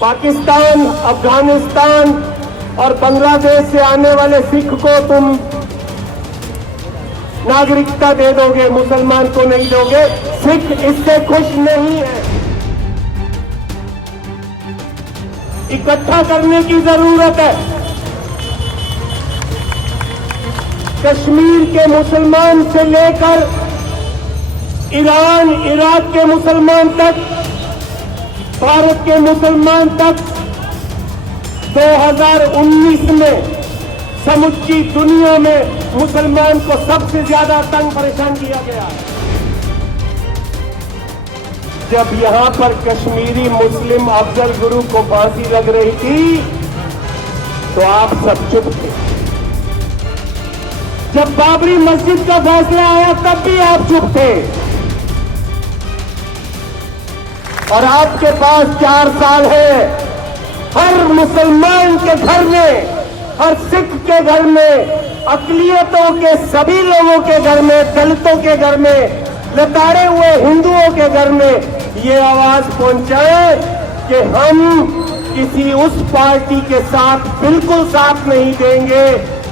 पाकिस्तान, अफगानिस्तान और बांग्लादेश से आने वाले सिख को तुम नागरिकता दे दोगे, मुसलमान को नहीं दोगे। सिख इससे खुश नहीं है। इकट्ठा करने की जरूरत है। कश्मीर के मुसलमान से लेकर ईरान, इराक के मुसलमान तक, भारत के मुसलमान तक 2019 में समुची दुनिया में मुसलमान को सबसे ज्यादा तंग परेशान किया गया। जब यहां पर कश्मीरी मुस्लिम अफजल गुरु को फांसी लग रही थी तो आप सब चुप थे। जब बाबरी मस्जिद का फैसला आया तब भी आप चुप थे। और आपके पास 4 साल है। हर मुसलमान के घर में, हर सिख के घर में, अकलियतों के सभी लोगों के घर में, दलितों के घर में, लताड़े हुए हिंदुओं के घर में ये आवाज पहुंचाए कि हम किसी उस पार्टी के साथ बिल्कुल साथ नहीं देंगे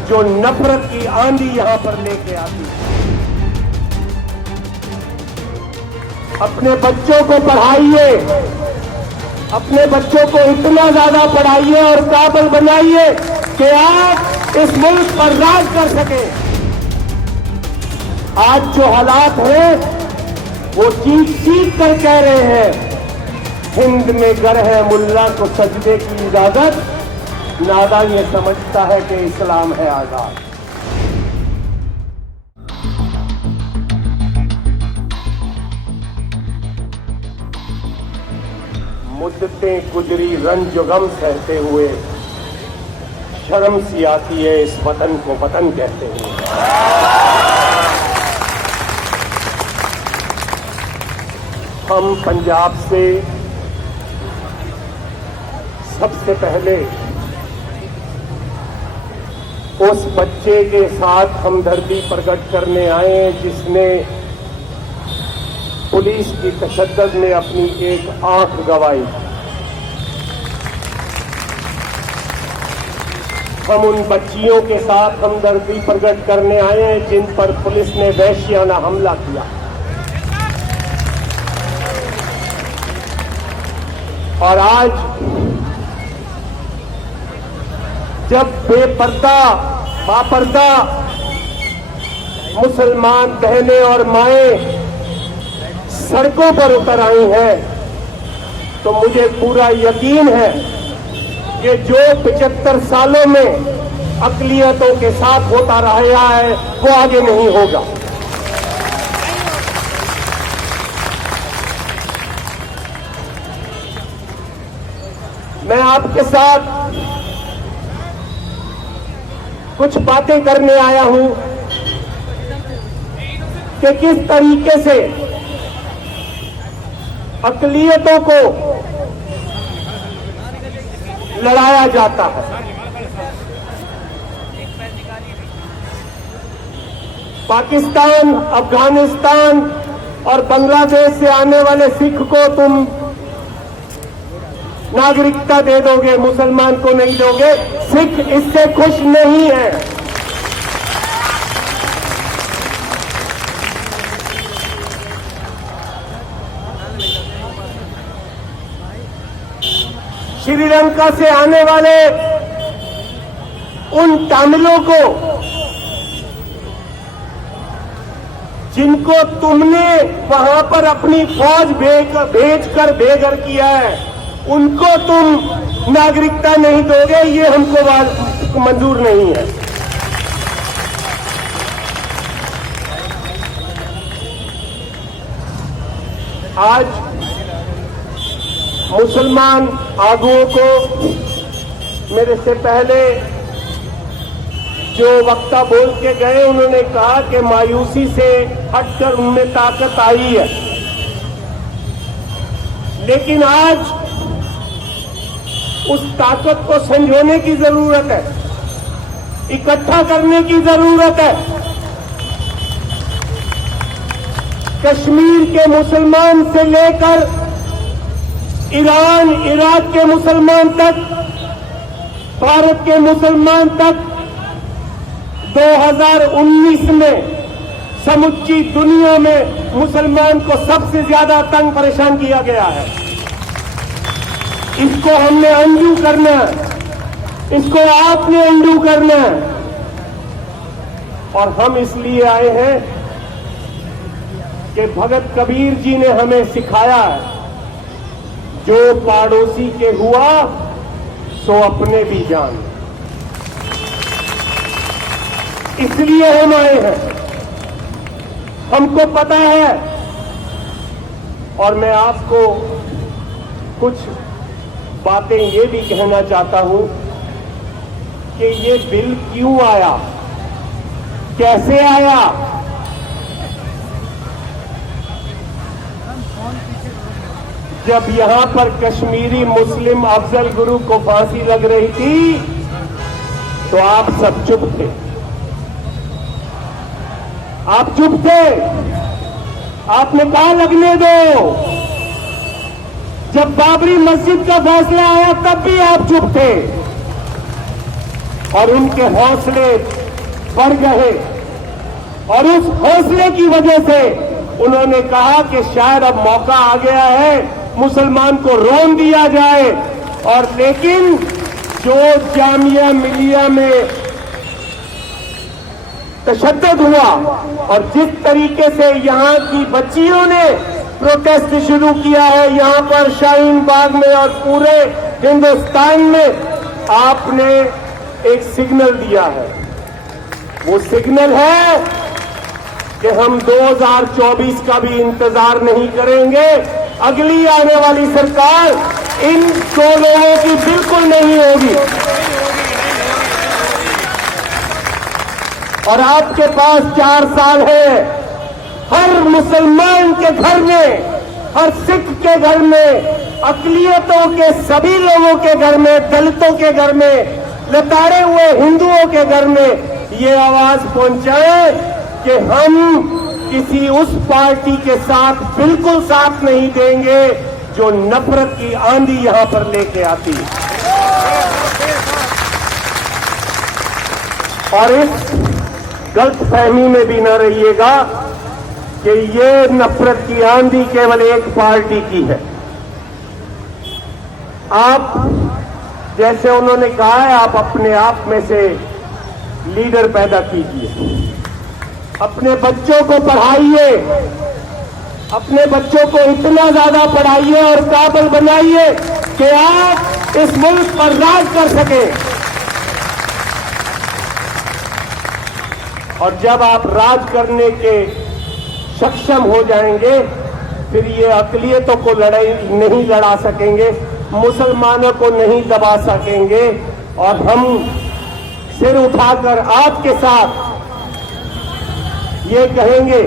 जो नफरत की आंधी यहां पर लेके आती है। अपने बच्चों को पढ़ाइए, अपने बच्चों को इतना ज्यादा पढ़ाइए और काबिल बनाइए कि आप इस मुल्क पर राज कर सके। आज जो हालात हैं वो चीख कर कह रहे हैं हिंद में गर है मुल्ला को सजदे की इजाजत, नादान ये समझता है कि इस्लाम है आजाद। मुद्दतें गुजरी रंज गम सहते हुए, शर्म सी आती है इस वतन को वतन कहते हुए। हम पंजाब से सबसे पहले उस बच्चे के साथ हमदर्दी प्रकट करने आए जिसने पुलिस की तशद्दुद में अपनी एक आंख गंवाई। हम उन बच्चियों के साथ हमदर्दी प्रकट करने आए हैं जिन पर पुलिस ने वहशियाना हमला किया। और आज जब बेपर्दा, बापर्दा मुसलमान बहनें और माएं सड़कों पर उतर आई हैं तो मुझे पूरा यकीन है कि जो 75 सालों में अकलियतों के साथ होता रहा है वो आगे नहीं होगा। मैं आपके साथ कुछ बातें करने आया हूं कि किस तरीके से अकलियतों को लड़ाया जाता है। पाकिस्तान, अफगानिस्तान और बांग्लादेश से आने वाले सिख को तुम नागरिकता दे दोगे, मुसलमान को नहीं दोगे। सिख इससे खुश नहीं है। श्रीलंका से आने वाले उन तमिलों को जिनको तुमने वहां पर अपनी फौज भेजकर बेघर किया है, उनको तुम नागरिकता नहीं दोगे, ये हमको मंजूर नहीं है। आज मुसलमान आगुओं को, मेरे से पहले जो वक्ता बोल के गए उन्होंने कहा कि मायूसी से हटकर उनमें ताकत आई है, लेकिन आज उस ताकत को संजोने की जरूरत है, इकट्ठा करने की जरूरत है। कश्मीर के मुसलमान से लेकर ईरान, इराक के मुसलमान तक, भारत के मुसलमान तक 2019 में समुच्ची दुनिया में मुसलमान को सबसे ज्यादा तंग परेशान किया गया है। इसको हमने अंडू करना है, इसको आपने अंडू करना है। और हम इसलिए आए हैं कि भगत कबीर जी ने हमें सिखाया है, जो पड़ोसी के हुआ सो अपने भी जान। इसलिए हम आए हैं, हमको पता है। और मैं आपको कुछ बातें ये भी कहना चाहता हूं कि ये बिल क्यों आया, कैसे आया। जब यहां पर कश्मीरी मुस्लिम अफजल गुरु को फांसी लग रही थी तो आप सब चुप थे, आप चुप थे। आपने कहा लगने दो। जब बाबरी मस्जिद का फैसला आया तब भी आप चुप थे। और उनके हौसले बढ़ गए और उस हौसले की वजह से उन्होंने कहा कि शायद अब मौका आ गया है मुसलमान को रोन दिया जाए। और लेकिन जो जामिया मिलिया में तशद्दुद हुआ और जिस तरीके से यहां की बच्चियों ने प्रोटेस्ट शुरू किया है यहां पर शाहीन बाग में और पूरे हिंदुस्तान में, आपने एक सिग्नल दिया है। वो सिग्नल है कि हम 2024 का भी इंतजार नहीं करेंगे। अगली आने वाली सरकार इन दो लोगों की बिल्कुल नहीं होगी। और आपके पास 4 साल है। हर मुसलमान के घर में, हर सिख के घर में, अकलियतों के सभी लोगों के घर में, दलितों के घर में, लताड़े हुए हिंदुओं के घर में ये आवाज पहुंचाए कि हम किसी उस पार्टी के साथ बिल्कुल साथ नहीं देंगे जो नफरत की आंधी यहां पर लेके आती है। और इस गलतफहमी में भी न रहिएगा कि ये नफरत की आंधी केवल एक पार्टी की है। आप जैसे उन्होंने कहा है, आप अपने आप में से लीडर पैदा कीजिए, अपने बच्चों को पढ़ाइए, अपने बच्चों को इतना ज्यादा पढ़ाइए और काबिल बनाइए कि आप इस मुल्क पर राज कर सकें। और जब आप राज करने के सक्षम हो जाएंगे फिर ये अकलियतों को लड़ाई नहीं लड़ा सकेंगे, मुसलमानों को नहीं दबा सकेंगे। और हम सिर उठाकर आपके साथ ये कहेंगे,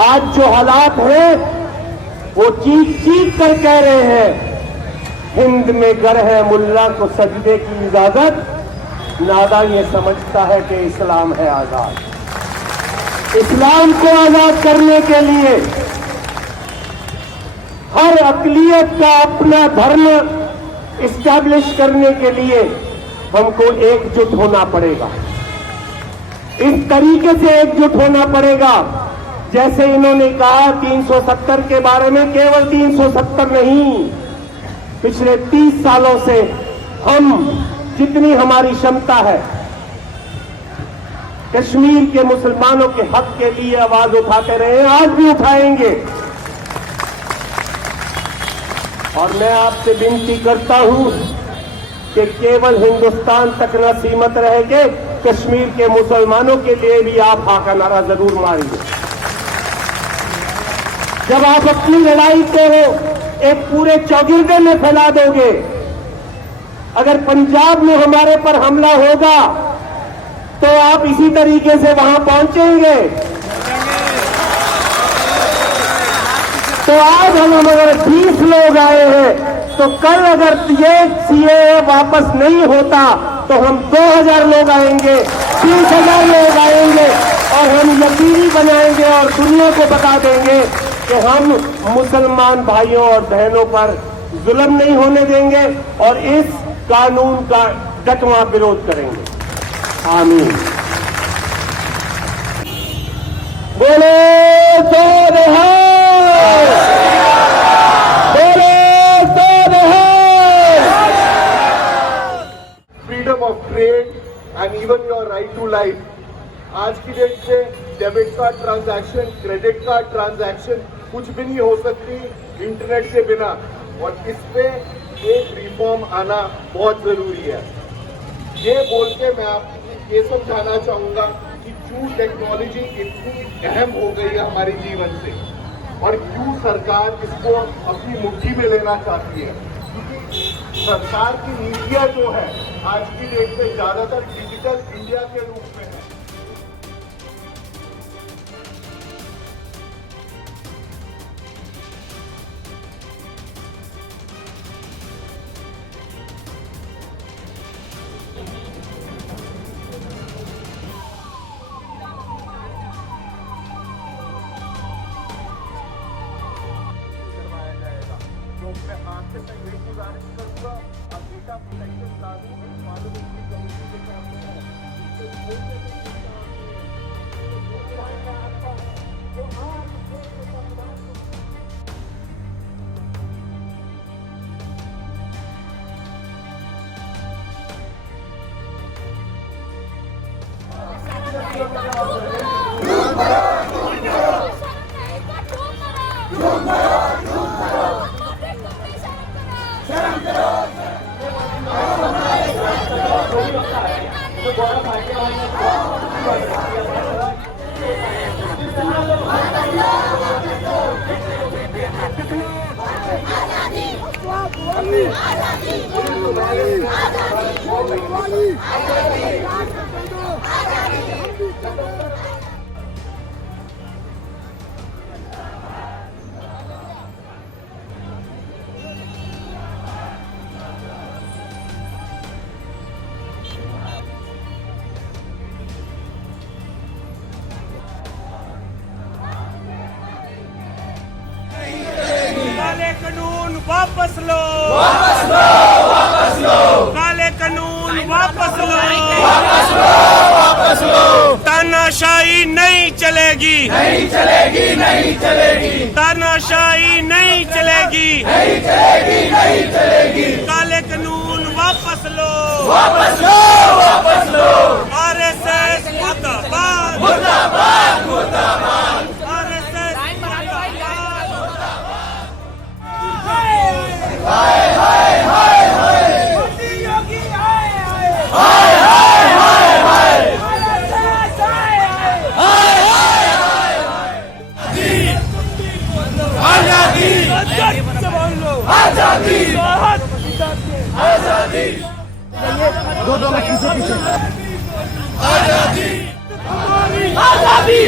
आज जो हालात हैं वो चीख चीख कर कह रहे हैं, हिंद में गर है मुल्ला को सजदे की इजाजत, नादा ये समझता है कि इस्लाम है आजाद। इस्लाम को आजाद करने के लिए हर अकलियत का अपना धर्म इस्टेब्लिश करने के लिए हमको एकजुट होना पड़ेगा। इस तरीके से एकजुट होना पड़ेगा जैसे इन्होंने कहा 370 के बारे में। केवल 370 नहीं, पिछले 30 सालों से हम जितनी हमारी क्षमता है कश्मीर के मुसलमानों के हक के लिए आवाज उठाते रहे, आज भी उठाएंगे। और मैं आपसे विनती करता हूं कि केवल हिंदुस्तान तक न सीमित रह के कश्मीर के मुसलमानों के लिए भी आप हा का नारा जरूर मारिए। जब आप अपनी लड़ाई को एक पूरे चौगिरदे में फैला दोगे, अगर पंजाब में हमारे पर हमला होगा तो आप इसी तरीके से वहां पहुंचेंगे। तो आज हम अगर 20 लोग आए हैं तो कल अगर ये सीएए वापस नहीं होता तो हम 2000 लोग आएंगे, 30,000 लोग आएंगे और हम यकीनी बनाएंगे और दुनिया को बता देंगे कि हम मुसलमान भाइयों और बहनों पर जुल्म नहीं होने देंगे और इस कानून का डटवा विरोध करेंगे। आमीन। बोले तो freedom of trade and even your right to life. आज की डेट से debit card transaction, credit card transaction कुछ भी नहीं हो सकती इंटरनेट के बिना, और इस पे एक रिफॉर्म आना बहुत जरूरी है। ये बोल के मैं आपको ये समझाना चाहूंगा कि क्यों टेक्नोलॉजी इतनी अहम हो गई है हमारे जीवन से और क्यों सरकार इसको अपनी मुट्ठी में लेना चाहती है। क्योंकि सरकार की नीतियां जो है आज की डेट में ज्यादातर डिजिटल इंडिया के रूप में है। मैं आपसे यही गुजारिश करूंगा, आप डेटा प्रोटेक्शन कानून मालूम की कमिटी के सामने काले कानून वापस लो, वापस लो, वापस लो। काले कानून वापस लो, वापस लो, वापस लो। तानाशाही नहीं चलेगी, नहीं चलेगी, नहीं चलेगी। तानाशाही नहीं चलेगी, नहीं चलेगी, नहीं चलेगी। काले कानून वापस लो, वापस लो, वापस लो। आरएसएस मुर्दाबाद, मुर्दाबाद, मुर्दाबाद। हाय हाय हाय हाय मोदी योगी हाय हाय हाय हाय हाय हाय आजादी आजादी आजादी दो में पीछे आजादी आजादी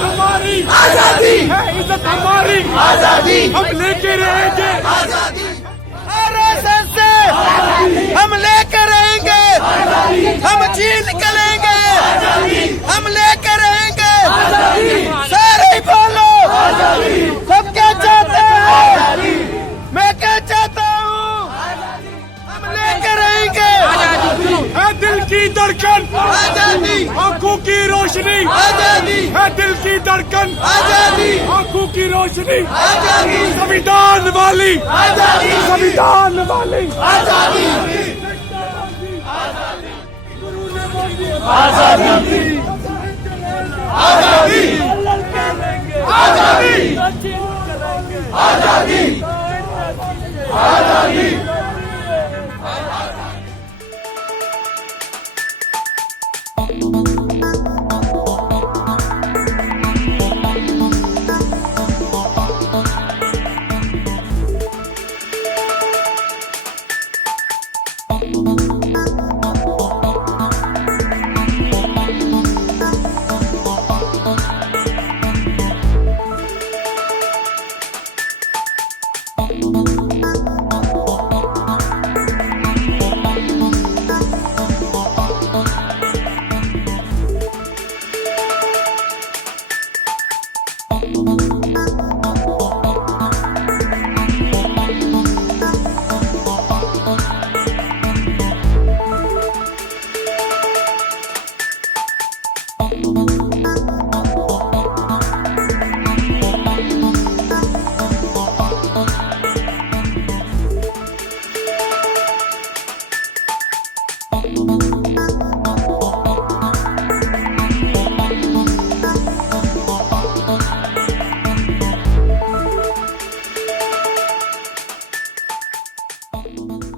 हमारी आजादी है, इज्जत हमारी आजादी, हम लेके रहेंगे आजादी। आरएसएस से हम लेकर रहेंगे, हम जी निकलेंगे, हम लेकर रहेंगे। सारे बोलो सब क्या चाहते हैं, मैं क्या चाहता हूँ, हम लेकर रहेंगे। है दिल की धड़कन आजादी, आंखों की रोशनी आजादी, है दिल की धड़कन आजादी, आंखों की रोशनी आजादी, संविधान वाली आजादी, संविधान वाली आजादी, आजादी, आजादी, आजादी, आजादी, आजादी। you